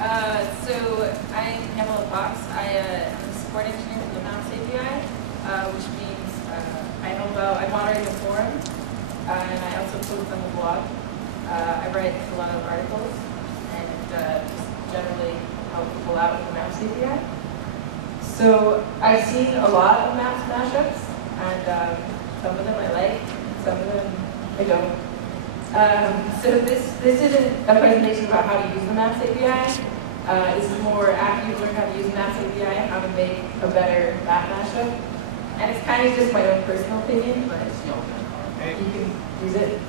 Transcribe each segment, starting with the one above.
So I'm Pamela Fox. I'm a support engineer for the Maps API, which means I moderate the forum, and I also post on the blog. I write a lot of articles and just generally help people out with the Maps API. So I've seen a lot of Maps mashups, and some of them I like, some of them I don't. So this isn't a presentation about how to use the Maps API. This is more after you've learned how to use the Maps API, how to make a better map mashup. And it's kind of just my own personal opinion, but you can use it.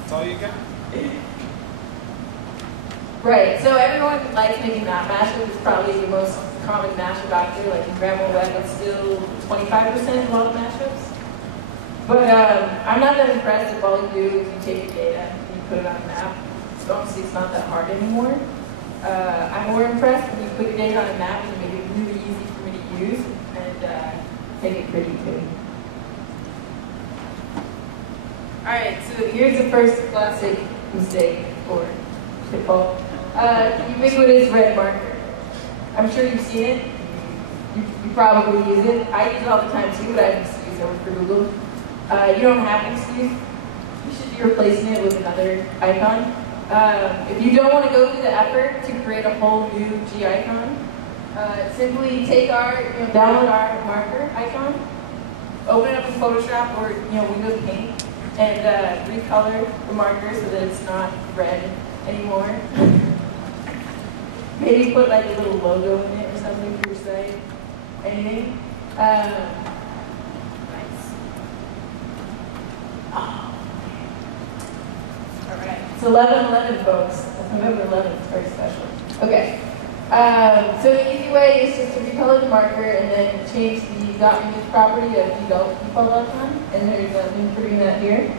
That's all you got? Right, so everyone likes making map mashup. It's probably the most common mashup out there. Like in Grandma Web, it's still 25% of all the mashups. But I'm not that impressed if all you do is you take your data and you put it on a map. So obviously it's not that hard anymore. I'm more impressed when you put your data on a map and you make it really easy for me to use and make it pretty good. Alright, so here's the first classic mistake or pitfall. Ubiquitous red marker. I'm sure you've seen it. You probably use it. I use it all the time too, but I just use it for Google. You don't have to excuse. You should be replacing it with another icon. If you don't want to go through the effort to create a whole new G icon, simply take download our marker icon, open it up in Photoshop or Windows Paint, and recolor the marker so that it's not red anymore. Maybe put like a little logo in it or something for your site. Anything. Alright, so 11/11 folks. That's November 11th, it's very special. Okay, so the easy way is just to recolor the marker and then change the .image property of default icon, and there's a link for doing that here.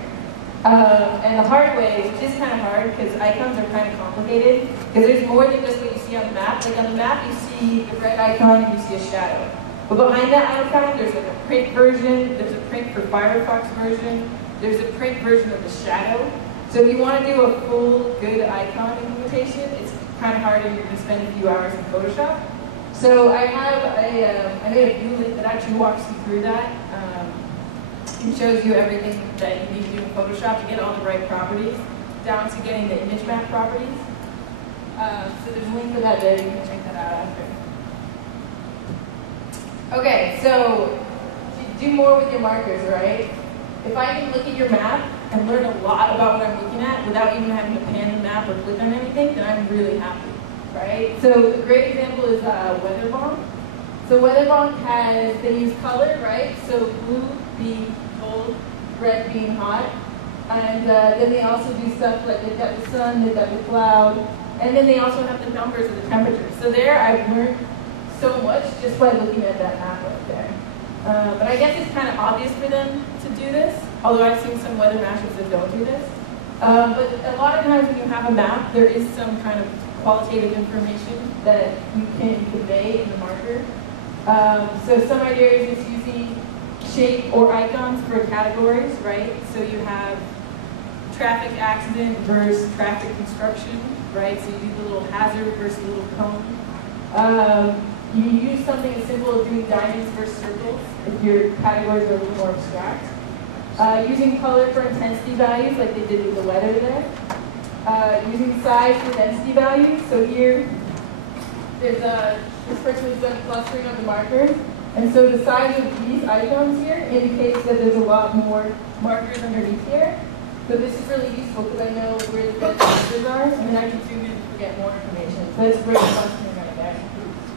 And the hard way, which is kind of hard because icons are kind of complicated, because there's more than just what you see on the map. Like on the map you see the red icon and you see a shadow. But behind that icon, there's like a print version, there's a print for Firefox version, there's a print version of the shadow. So if you want to do a full, good icon implementation, it's kind of hard and you're going to spend a few hours in Photoshop. So I made a view link that actually walks you through that. It shows you everything that you need to do in Photoshop to get all the right properties, down to getting the image map properties. So there's a link for that there, you can check that out after. Okay, so to do more with your markers, right? If I can look at your map and learn a lot about what I'm looking at without even having to pan the map or click on anything, then I'm really happy, right? So a great example is Weatherbomb. So Weatherbomb they use color, right? So blue being cold, red being hot. And then they also do stuff like they've got the sun, they've got the cloud, and then they also have the numbers of the temperatures. So there I've learned so much just by looking at that map right there. But I guess it's kind of obvious for them to do this, although I've seen some weather mashups that don't do this. But a lot of times when you have a map, there is some kind of qualitative information that you can convey in the marker. So some ideas is using shape or icons for categories, right? So you have traffic accident versus traffic construction, right? So you do the little hazard versus the little cone. You use something as simple as doing diamonds versus circles if your categories are a little more abstract. Using color for intensity values like they did with the weather there. Using size for density values. So here, there's this person has done clustering of the markers. And so the size of these icons here indicates that there's a lot more markers underneath here. So this is really useful because I know where the markers are, and then I can zoom in to get more information. So that's great clustering right there.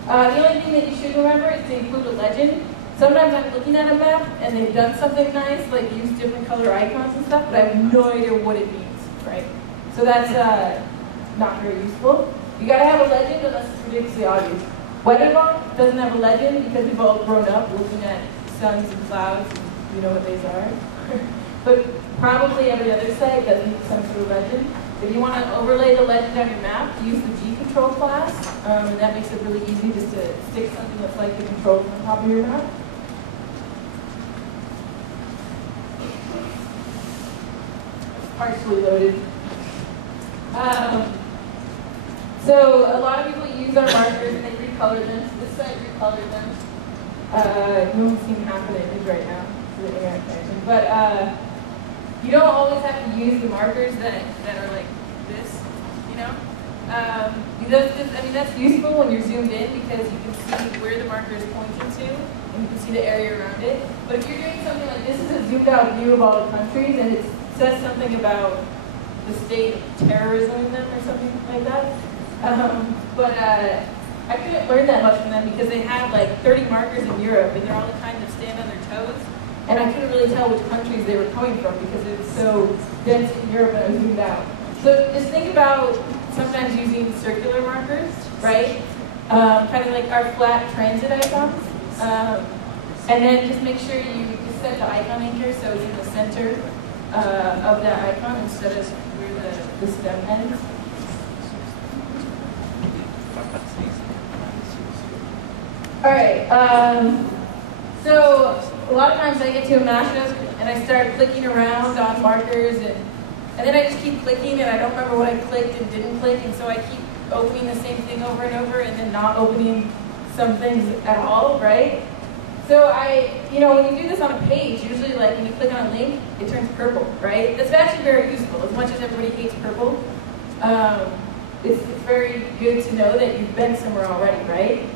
The only thing that you should remember is to include a legend. Sometimes I'm looking at a map and they've done something nice, like use different color icons and stuff, but I have no idea what it means, right? So that's not very useful. You gotta have a legend unless it's ridiculously obvious. Weatherbomb doesn't have a legend because we've all grown up looking at suns and clouds and we know what these are. But probably every other site does need some sort of legend. If you want to overlay the legend on your map, use the G control class, and that makes it really easy just to stick something that's like the controls on the top of your map. It's partially loaded. So a lot of people use our markers and they recolor them. So this side recolored them. You don't see half of the image right now. But you don't always have to use the markers that are like this, you know? That's useful when you're zoomed in because you can see where the marker is pointing to and you can see the area around it. But if you're doing something like this is a zoomed out view of all the countries and it says something about the state of terrorism in them or something like that. But I couldn't learn that much from them because they had like 30 markers in Europe and they're all kind of stand on their toes. And I couldn't really tell which countries they were coming from because it was so dense in Europe and I was zoomed out. So just think about sometimes using circular markers, right? Kind of like our flat transit icons. And then just make sure you just set the icon anchor so it's in the center of that icon instead of where the stem ends. All right, so a lot of times I get to a mashup and I start clicking around on markers and then I just keep clicking and I don't remember what I clicked and didn't click and so I keep opening the same thing over and over and then not opening some things at all, right? So when you do this on a page, usually like when you click on a link, it turns purple, right? That's actually very useful. As much as everybody hates purple, it's very good to know that you've been somewhere already, right?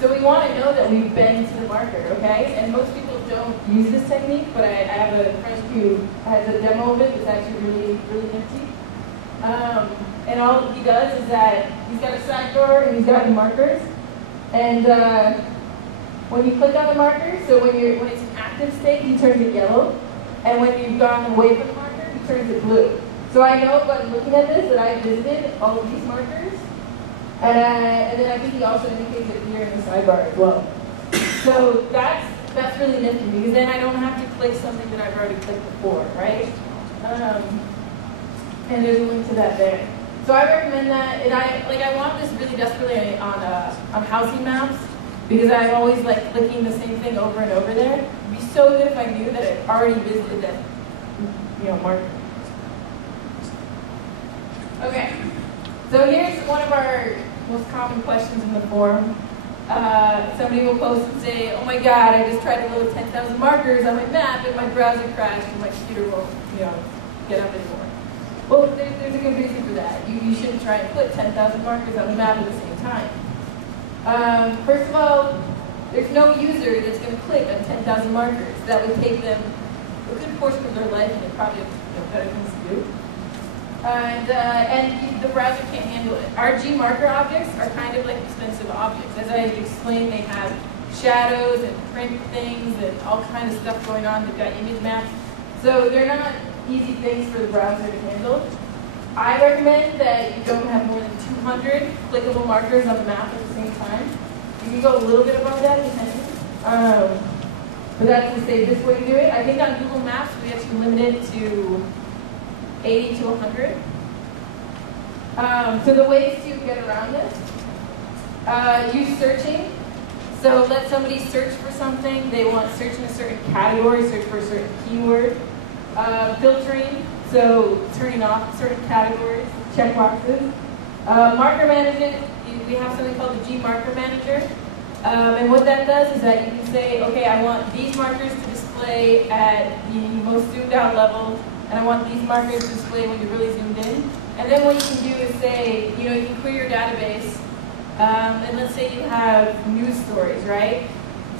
So we want to know that we've been to the marker, okay? And most people don't use this technique, but I have a friend who has a demo of it that's actually really, really nifty. And all he does is that he's got a side door and he's got markers. And when you click on the marker, so when it's in active state, he turns it yellow. And when you've gone away from the marker, he turns it blue. So I know by looking at this that I visited all of these markers. And then I think he also indicates it here in the sidebar as well. So that's really nifty because then I don't have to click something that I've already clicked before, right? And there's a link to that there. So I recommend that, and I want this really desperately on housing maps because I'm always like clicking the same thing over and over there. It'd be so good if I knew that I'd already visited that, marker. Okay, so here's one of our most common questions in the forum. Somebody will post and say, oh my god, I just tried to load 10,000 markers on my map and my browser crashed and my computer won't, get up anymore. Well, there's a good reason for that. You shouldn't try and put 10,000 markers on the map at the same time. First of all, there's no user that's going to click on 10,000 markers. That would take them a good portion of their life and they probably have better things to do. And the browser can't handle it. RG marker objects are kind of like expensive objects. As I explained, they have shadows and print things and all kinds of stuff going on. They've got image maps. So they're not easy things for the browser to handle. I recommend that you don't have more than 200 clickable markers on the map at the same time. You can go a little bit above that depending. But that's to say this way to do it. I think on Google Maps we actually limit it to 80 to 100. So the ways to get around this, use searching. So let somebody search for something. They want to search in a certain category, search for a certain keyword. Filtering, so turning off certain categories, checkboxes. Marker management, we have something called the G Marker Manager. And what that does is that you can say, okay, I want these markers to display at the most zoomed out level, and I want these markers to display when you're really zoomed in. And then what you can do is say, you can query your database, and let's say you have news stories, right?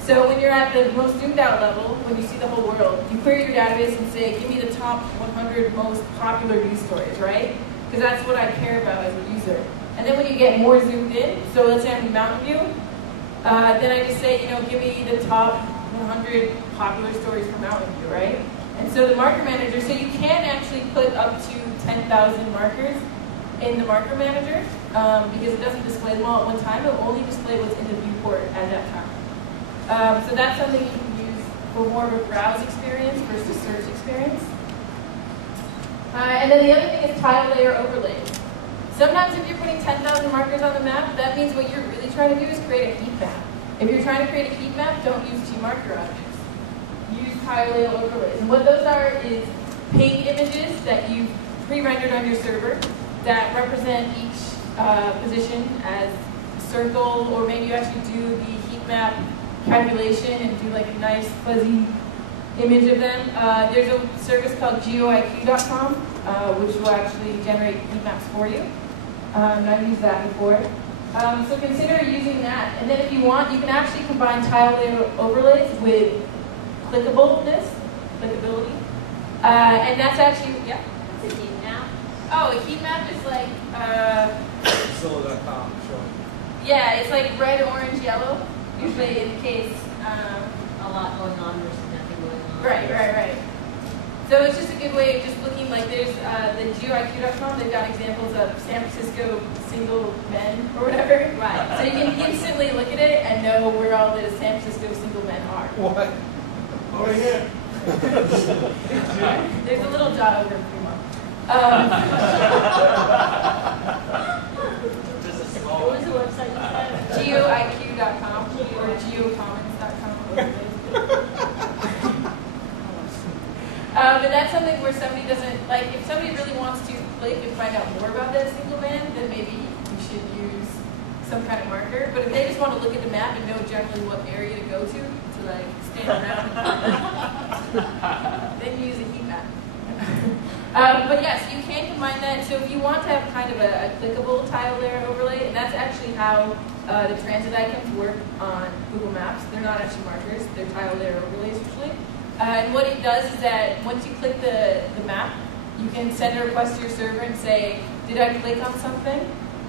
So when you're at the most zoomed out level, when you see the whole world, you query your database and say, give me the top 100 most popular news stories, right? Because that's what I care about as a user. And then when you get more zoomed in, so let's say I'm in Mountain View, then I just say, give me the top 100 popular stories from Mountain View, right? And so the marker manager, so you can actually put up to 10,000 markers in the marker manager because it doesn't display them all at one time. It will only display what's in the viewport at that time. So that's something you can use for more of a browse experience versus search experience. And then the other thing is tile layer overlays. Sometimes if you're putting 10,000 markers on the map, that means what you're really trying to do is create a heat map. If you're trying to create a heat map, don't use G-marker objects. Use tile layer overlays. And what those are is paint images that you've pre-rendered on your server that represent each position as a circle, or maybe you actually do the heat map calculation and do like a nice fuzzy image of them. There's a service called geoiq.com, which will actually generate heat maps for you. And I've used that before. So consider using that. And then if you want, you can actually combine tile layer overlays with clickability. And that's actually, yeah? What's a heat map? Oh, a heat map is like, Zillow.com, sure. yeah, it's like red, orange, yellow. Usually indicates A lot going on versus nothing going on. right. So it's just a good way of just looking, like there's the geoiq.com, they've got examples of San Francisco single men or whatever. Right. So you can instantly look at it and know where all the San Francisco single men are. What? Oh, yeah. There's a little dot over Fremont. What was the website you said? geoiq.com or geocommons.com. But that's something where somebody doesn't, like, if somebody really wants to click and find out more about that single man, then maybe you should use some kind of marker. But if they just want to look at the map and know generally what area to go to like, stand around and then use a heat map. But yes, you can combine that. So if you want to have kind of a clickable tile layer overlay, and that's actually how the transit icons work on Google Maps. They're not actually markers, they're tile layer overlays usually. And what it does is that once you click the map, you can send a request to your server and say, did I click on something?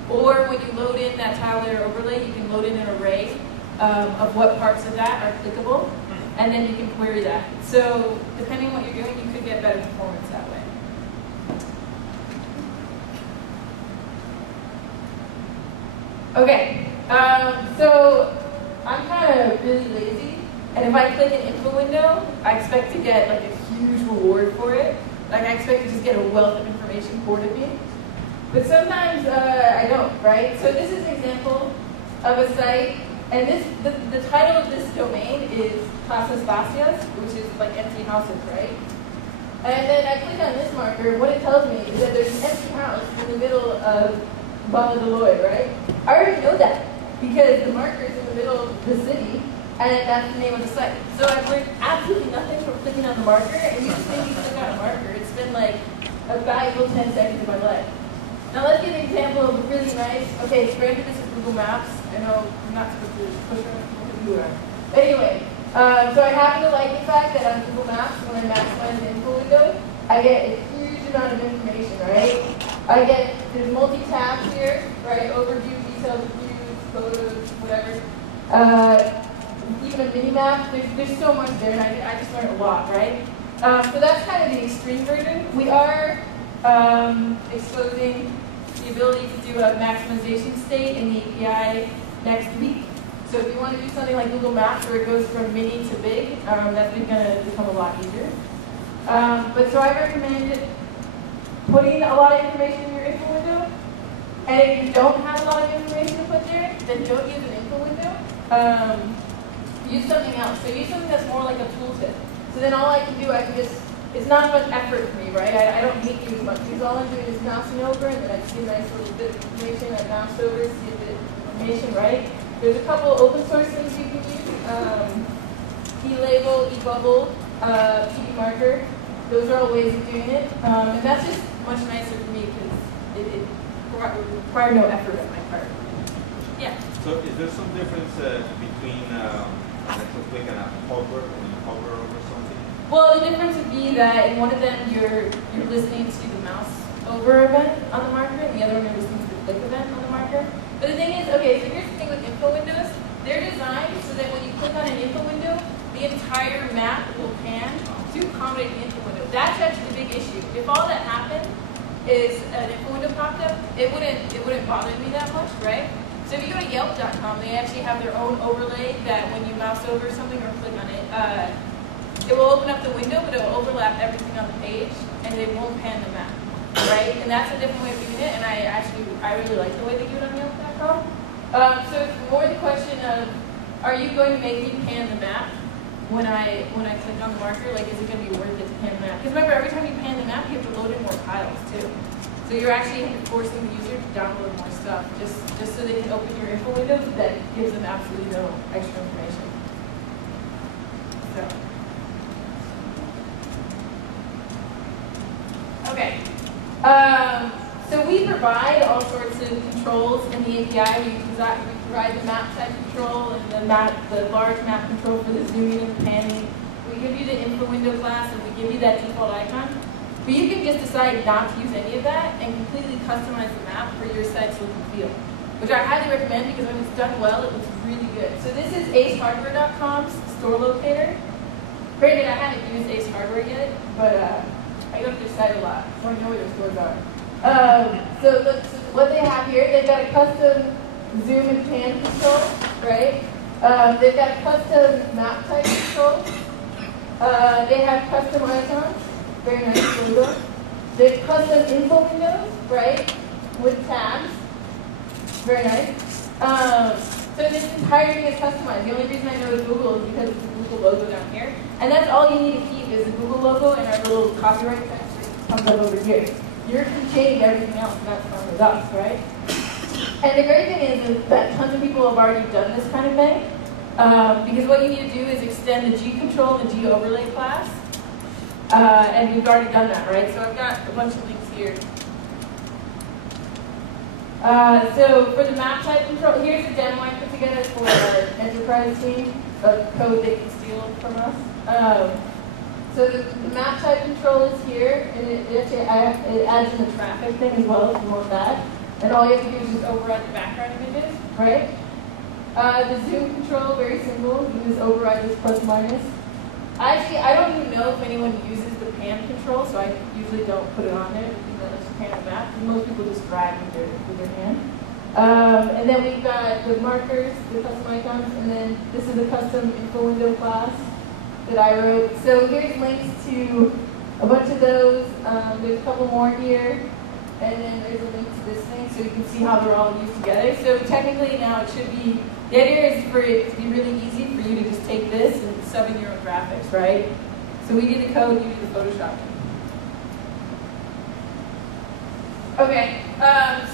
Or when you load in that tile layer overlay, you can load in an array of what parts of that are clickable, and then you can query that. So depending on what you're doing, you could get better performance that way. Okay, so I'm kind of really lazy, and if I click an info window, I expect to get like a huge reward for it. Like I expect to just get a wealth of information poured at me. But sometimes I don't, right? So this is an example of a site, and the title of this domain is Casas Vacias, which is like empty houses, right? And then I click on this marker, and what it tells me is that there's an empty house in the middle of Valladolid, right? I already know that because the marker is in the middle of the city, and that's the name of the site. So I've learned absolutely nothing from clicking on the marker, and you just think you click on a marker. It's been like a valuable 10 seconds of my life. Now let's get an example of really nice, okay, so granted this is Google Maps. I know I'm not supposed to push on the anyway, so I happen to like the fact that on Google Maps, when I maximize the info window, I get a huge amount of information, right? There's multi-tabs here, right? Overview, details, views, photos, whatever. Even a mini-map, there's so much there, and I just learned a lot, right? So that's kind of the extreme version. We are exposing the ability to do a maximization state in the API next week. So if you want to do something like Google Maps where it goes from mini to big, that's going to become a lot easier. But so I recommend putting a lot of information in your info window. And if you don't have a lot of information to put there, then don't use an info window. Use something else. So use something that's more like a tooltip. So then all I can do, it's not much effort for me, right? I don't hate you as much. Because all I'm doing is mousing over, and then I see a nice little bit of information. I mouse over, see a bit of information, right? There's a couple open source things you can use. E-label, e-bubble, PD marker. Those are all ways of doing it. And that's just much nicer for me because it required no effort on my part. Yeah? So is there some difference between a click and a hover when you hover over something? Well, the difference would be that in one of them you're listening to the mouse over event on the marker, and the other one you're listening to the click event on the marker. But the thing is, okay, so here's the thing with info windows. They're designed so that when you click on an info window, the entire map will pan to accommodate the info window. That's actually the big issue. If all that happened is an info window popped up, it wouldn't bother me that much, right? So if you go to Yelp.com, they actually have their own overlay that when you mouse over something or click on it, it will open up the window, but it will overlap everything on the page, and it won't pan the map, right? And that's a different way of doing it, and I really like the way they do it on Yelp.com. So it's more the question of, are you going to make me pan the map when I click on the marker? Like, is it going to be worth it to pan the map? Because remember, every time you pan the map, you have to load in more tiles too. So you're actually forcing the user to download more stuff just so they can open your info windows that gives them absolutely no extra information. So. Okay. So we provide all sorts of controls in the API. We provide the map type control and the large map control for the zooming and the panning. We give you the info window class and we give you that default icon. But you can just decide not to use any of that and completely customize the map for your site's look and feel, which I highly recommend because when it's done well, it looks really good. So this is acehardware.com's store locator. Granted, I haven't used Ace Hardware yet, but I go to their site a lot, so I know where their stores are. So what they have here, they've got a custom zoom and pan control, right? They've got a custom map type control. They have custom icons, very nice logo. They have custom info windows, right, with tabs, very nice. So this entire thing is customized. The only reason I know it's Google is because it's the Google logo down here. And that's all you need to keep is the Google logo and our little copyright text that comes up over here. You can change everything else, and that's fine with us, right? And the great thing is that tons of people have already done this kind of thing. Because what you need to do is extend the G control and the G overlay class. And we've already done that, right? So I've got a bunch of links here. So for the map type control, here's a demo I put together for our enterprise team of code they can steal from us. So the map type control is here, and it adds in the traffic thing as well if you want that. And all you have to do is just override the background images, right? The zoom control, very simple. You just override this plus minus. Actually, I don't even know if anyone uses the pan control, so I usually don't put it on there. You know, it's pan the map. Most people just drag with their hand. And then we've got the markers, the custom icons, and then this is a custom info window class that I wrote. So here's links to a bunch of those. There's a couple more here. And then there's a link to this thing so you can see how they're all used together. So technically now it should be, the idea is for it to be really easy for you to just take this and sub in your own graphics, right? So we do the code, you do the Photoshop. Okay,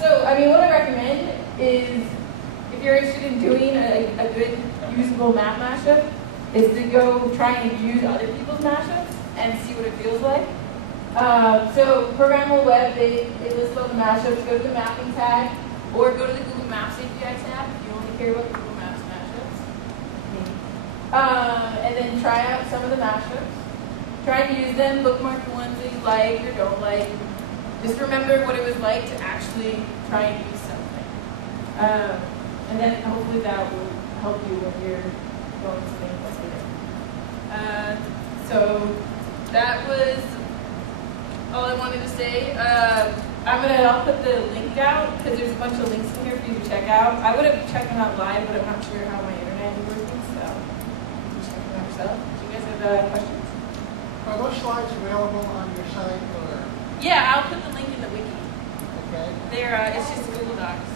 so I mean what I recommend is if you're interested in doing a good usable map mashup is to go try and use other people's mashups and see what it feels like. So programmable web, they list all the mashups. Go to the mapping tag, or go to the Google Maps API tab if you only care about the Google Maps mashups. And then try out some of the mashups. Try to use them, bookmark the ones that you like or don't like. Just remember what it was like to actually try and use something. And then hopefully that will help you when you're going to make this video. So that was all I wanted to say. I'll put the link out because there's a bunch of links in here for you to check out. I would have checked them out live, but I'm not sure how my internet is working, so you can check them out yourself. Do you guys have questions? Are those slides available on your site or? Yeah, I'll put the link in the wiki. Okay. It's just Google Docs.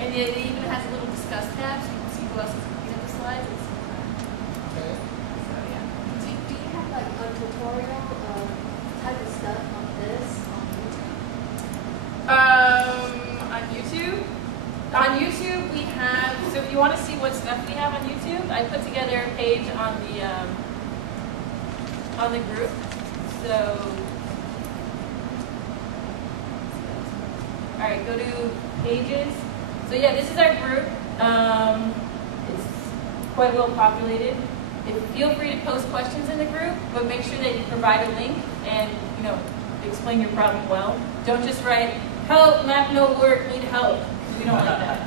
And it even has a little discuss tab so you can see who else is looking at the slides at the same time. Okay. So yeah. Do you have like a tutorial type of stuff on this on YouTube? On YouTube we have, so if you want to see what stuff we have on YouTube, I put together a page on the group. So, all right, go to pages. So yeah, this is our group. It's quite well populated. Feel free to post questions in the group, but make sure that you provide a link and explain your problem well. Don't just write, help, map no work, need help. We don't like that.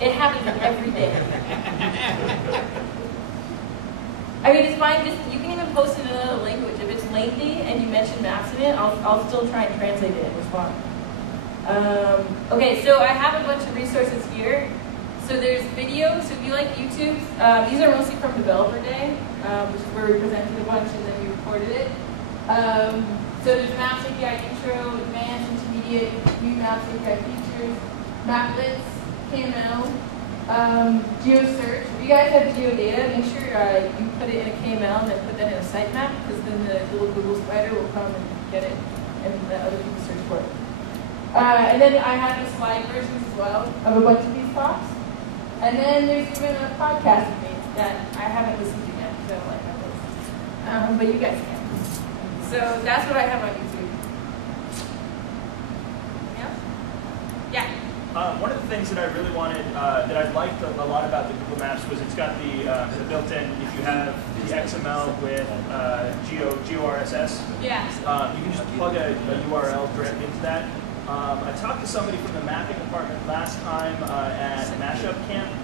It happens every day. I mean, it's fine. You can even post it in another language. If it's lengthy and you mention maps in it, I'll still try and translate it and respond. Okay, so I have a bunch of resources here. So there's videos. So if you like YouTube, these are mostly from Developer Day, which is where we presented a bunch and then we recorded it. So there's Maps API Intro, Advanced, Intermediate, New Maps API Features, Maplets, KML, GeoSearch. If you guys have geodata, make sure you put it in a KML and then put that in a sitemap, because then the little Google spider will come and get it and let other people search for it. And then I have the slide versions as well of a bunch of these talks. And then there's even a podcast of me that I haven't listened to yet, so like I will. But you guys can. So that's what I have on YouTube. Yeah? One of the things that I really wanted, that I liked a lot about the Google Maps was it's got the built-in, if you have the XML with GeoRSS, Yeah. you can just plug a URL directly into that. I talked to somebody from the mapping department last time at Mashup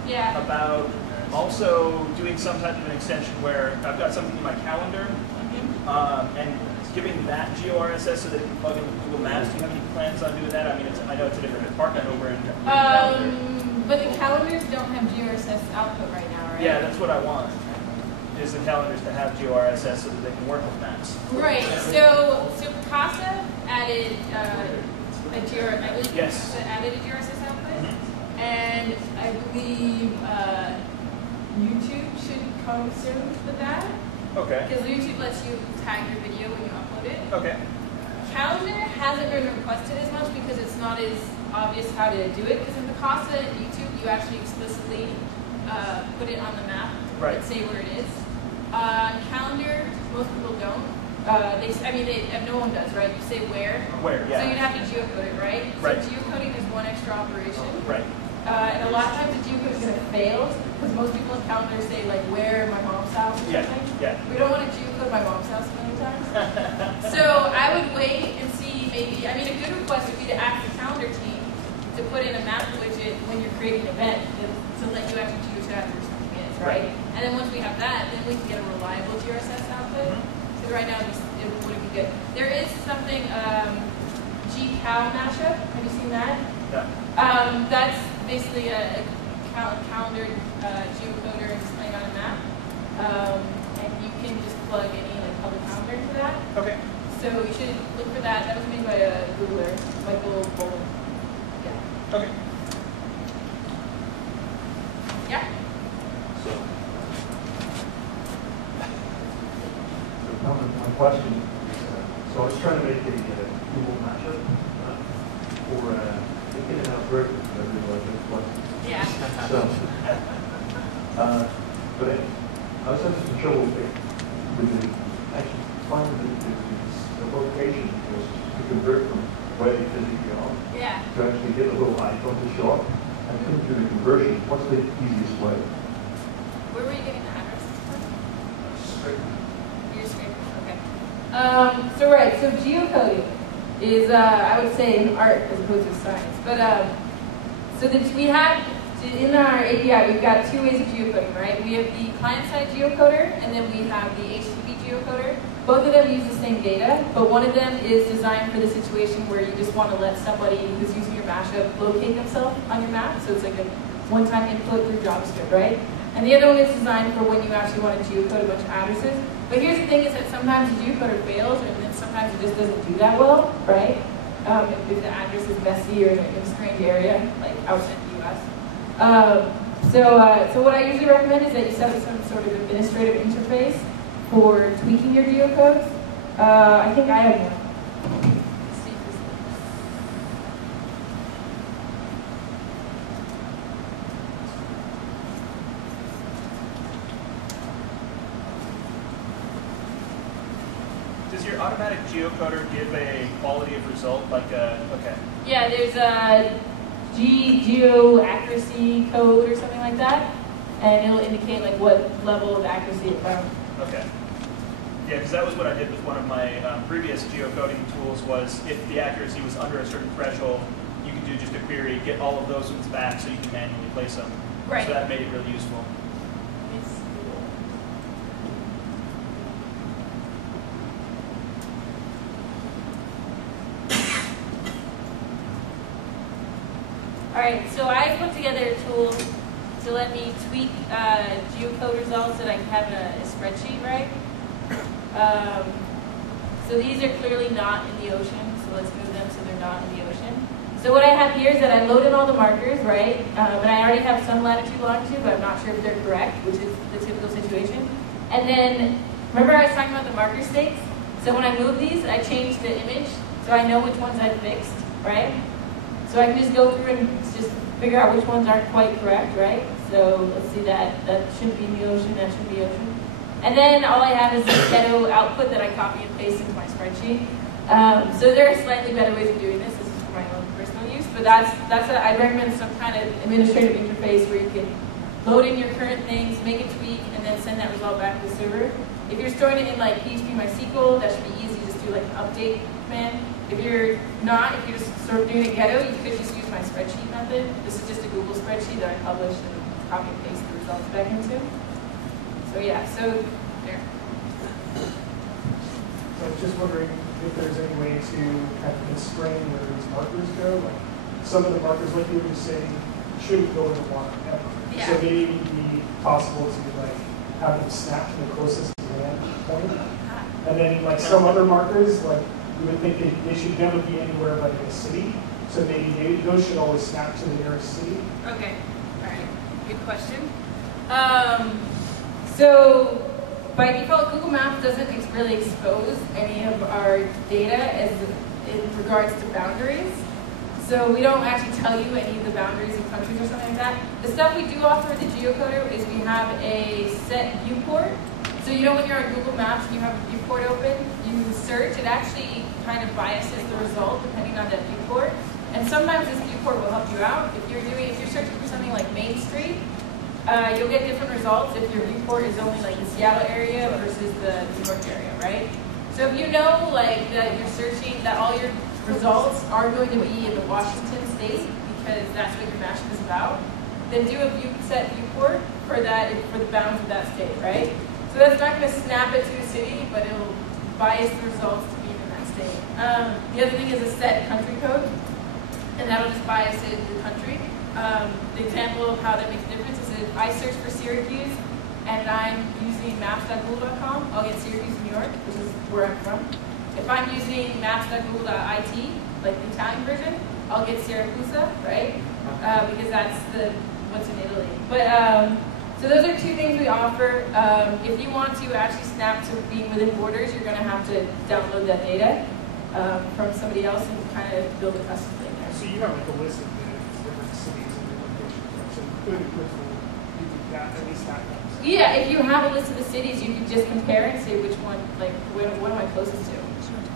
Yeah. about also doing some type of an extension where I've got something in my calendar and giving that GeoRSS so that it can plug into Google Maps. Do you have any plans on doing that? I mean, I know it's a different department over in calendar. But the calendars don't have GeoRSS output right now, right? Yeah, that's what I want, is the calendars to have GeoRSS so that they can work with maps. Right. So Picasa added a GeoRSS. Yes. Added a GeoRSS output, and I believe YouTube should come soon with that. Okay. Because YouTube lets you tag your video when you upload it. Okay. Calendar hasn't been requested as much because it's not as obvious how to do it. Because in Picasa and YouTube, you actually explicitly put it on the map Right. and say where it is. Calendar, most people don't. No one does, right? You say where. Where, yeah. So you'd have to geocode it, right? Right. So geocoding is one extra operation. Right. And a lot of times the geocode is going to fail because most people in calendar say like where my mom's house or Yeah. something. Yeah. We don't want to geocode my mom's house many times. So I would wait and see maybe, a good request would be to ask the calendar team to put in a map widget when you're creating an event to let you actually geotag where something is, right? And then once we have that, then we can get a reliable GRSS output. Because right now it wouldn't be good. There is something, GCal mashup. Have you seen that? Yeah. That's basically a calendar geocoder displaying on a map. And you can just plug any public calendar into that. Okay. So you should look for that. That was made by a Googler, Michael Boland. Yeah. Okay. Yeah? My question is, so I was trying to make a Google mashup for in and out version of every question. Yeah. So, but I was having some trouble with the actually finding the location to convert from where you physically are Yeah. to actually get a little icon to show up. I couldn't do the conversion. What's the easiest way? Where were you getting the addresses from? Straight. Your scrapers, okay. So geocoding is, I would say, an art as opposed to science. But we have, in our API, we've got two ways of geocoding, right? We have the client-side geocoder, and then we have the HTTP geocoder. Both of them use the same data, but one of them is designed for the situation where you just want to let somebody who's using your mashup locate themselves on your map. So it's like a one-time input through JavaScript, right? And the other one is designed for when you actually want to geocode a bunch of addresses. But here's the thing is that sometimes the geocoder fails, and then sometimes it just doesn't do that well, right? If the address is messy or in a strange area, like outside the US. So what I usually recommend is that you set up some sort of administrative interface for tweaking your geocodes. I think I have one. Let's see if this works. Does your automatic geocoder give a quality of result like okay? Yeah, there's a geo accuracy code or something like that, and it'll indicate like what level of accuracy it found. Okay. Yeah, because that was what I did with one of my previous geocoding tools. Was if the accuracy was under a certain threshold, you could do just a query, get all of those ones back, so you can manually place them. Right. So that made it really useful. Alright, so I put together a tool to let me tweak geocode results that I can have in a spreadsheet, right? So these are clearly not in the ocean, so let's move them so they're not in the ocean. So what I have here is that I load in all the markers, right? And I already have some latitude, longitude, but I'm not sure if they're correct, which is the typical situation. And then, remember I was talking about the marker stakes? So when I move these, I change the image, so I know which ones I've fixed, right? So I can just go through and just figure out which ones aren't quite correct, right? So let's see that should be the ocean, that should be ocean. And then all I have is this ghetto output that I copy and paste into my spreadsheet. So there are slightly better ways of doing this. This is for my own personal use, but I recommend some kind of administrative interface where you can load in your current things, make a tweak, and then send that result back to the server. If you're storing it in like PHP MySQL, that should be easy. Just do like an update command. If you're not, if you're just sort of doing it ghetto, you could just use my spreadsheet method. This is just a Google spreadsheet that I publish and copy and paste the results back into. So yeah, so there. So I was just wondering if there's any way to kind of constrain where these markers go. Like some of the markers, like you were just saying, shouldn't go in the water ever. Yeah. So maybe it would be possible to like have them snap to the closest land point. And then like some other markers, like you would think they should never be anywhere like in a city. So maybe those should always snap to the nearest city. Okay, all right, good question. So by default, Google Maps doesn't really expose any of our data as in regards to boundaries. So we don't actually tell you any of the boundaries of countries or something like that. The stuff we do offer with the geocoder is we have a set viewport. So you know when you're on Google Maps and you have a viewport open, you search, it actually kind of biases the result depending on that viewport. And sometimes this viewport will help you out. If you're searching for something like Main Street, you'll get different results if your viewport is only like the Seattle area versus the New York area, right? So if you know like that you're searching, that all your results are going to be in the Washington state because that's what your mashup is about, then do a set viewport for the bounds of that state, right? So that's not going to snap it to a city, but it'll bias the results to be in that state. The other thing is a set country code, and that'll just bias it to the country. The example of how that makes a difference is if I search for Syracuse and I'm using maps.google.com, I'll get Syracuse, New York, which is where I'm from. If I'm using maps.google.it, like the Italian version, I'll get Siracusa, right? Because that's what's in Italy. But so those are two things we offer. If you want to actually snap to being within borders, you're going to have to download that data from somebody else and kind of build a custom thing there. So you have like a list of the different cities and the locations. So you could at least that one. Yeah, if you have a list of the cities, you can just compare and say which one, like, what am I closest to,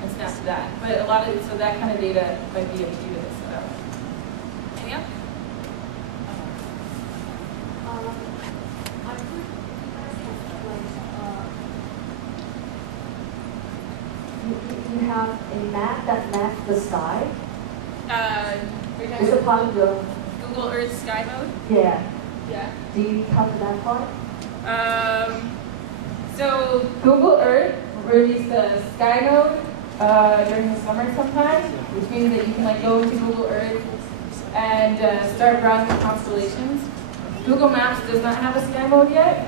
and snap to that. But a lot of so that kind of data might be up to you to set up. Anything else? You have a map that maps the sky. Is Is it part of your Google Earth Sky Mode? Yeah. Yeah. Do you cover that part? So Google Earth released the Sky Mode during the summer sometime, which means that you can like go into Google Earth and start browsing constellations. Google Maps does not have a Sky Mode yet,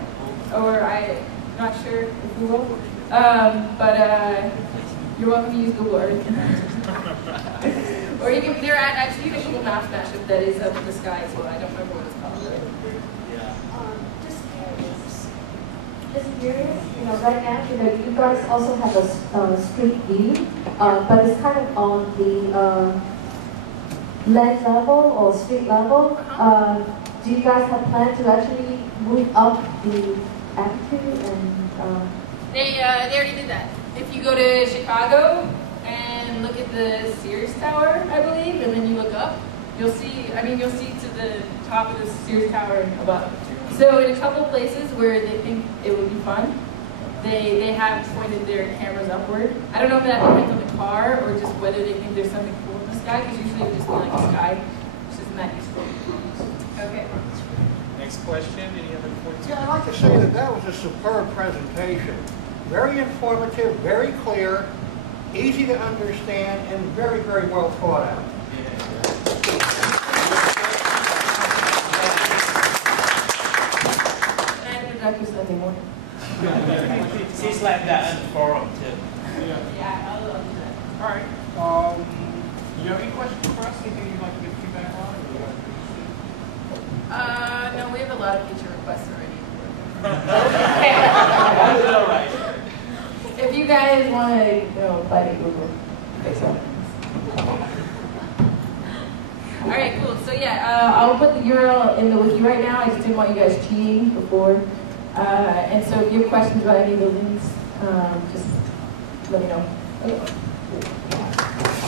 or I'm not sure if we will. But you're welcome to use Google Earth. Or you can, I've seen a Google Maps mashup that is up in the sky as well. I don't remember what it's called. Just curious, right now, you guys also have a street view, but it's kind of on the land level or street level. Do you guys have plans to actually move up the altitude and? They already did that. If you go to Chicago and look at the Sears Tower, I believe, and then you look up, you'll see to the top of the Sears Tower and above. So in a couple places where they think it would be fun, they have pointed their cameras upward. I don't know if that depends on the car or just whether they think there's something cool in the sky, because usually it would just be like a sky, which isn't that useful. Okay. Next question, any other questions? Yeah, I'd like to say that was a superb presentation. Very informative, very clear, easy to understand, and very, very well thought out. And productive Sunday morning. She's like that in the forum too. Yeah, I'll do that. All right. Do you have any questions for us? Anything you'd like to get feedback on? No, we have a lot of feature requests already. All right. If you guys want to, apply to Google, fix it. So yeah, I'll put the URL in the wiki right now. I just didn't want you guys cheating before. And so if you have questions about any of the links, just let me know. Okay.